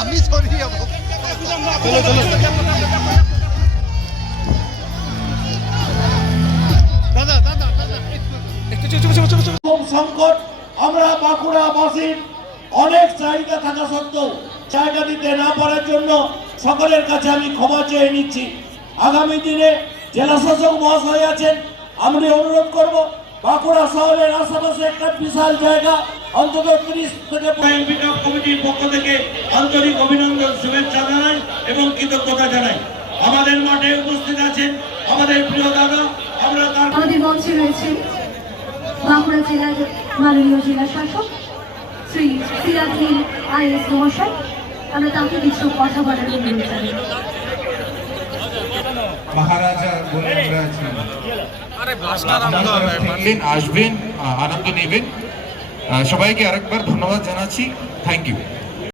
আমি সরি যাবো। সংকট আমরা বাঁকুড়াবাসীর অনেক চাহিদা থাকা সত্ত্বেও জায়গা দিতে না পারার জন্য সকলের কাছে আমি ক্ষমা চেয়ে নিচ্ছি। আগামী দিনে জেলা শাসক মহাশয় আছেন, আমি অনুরোধ করব বাঁকুড়া শহরের আশেপাশে একটা বিশাল জায়গা অন্তত 30 থেকে কমিটির পক্ষ থেকে আন্তরিক অভিনন্দন, শুভেচ্ছা জানাই এবং কৃতজ্ঞতা জানাই। আমাদের মাঠে উপস্থিত আছেন আমাদের প্রিয় দাদা। আমরা আমাদের মঞ্চে রয়েছে বাঁকুড়া জেলার মাননীয় জেলা শাসক শ্রী সিরাজুল আইএস মহাশয়। আমরা তাকে কিছু কথা বলার অনুরোধ জানাই। মহারাজা বলে আসবেন, আনন্দ নেবেন। সবাইকে আরেকবার ধন্যবাদ জানাচ্ছি। Thank you.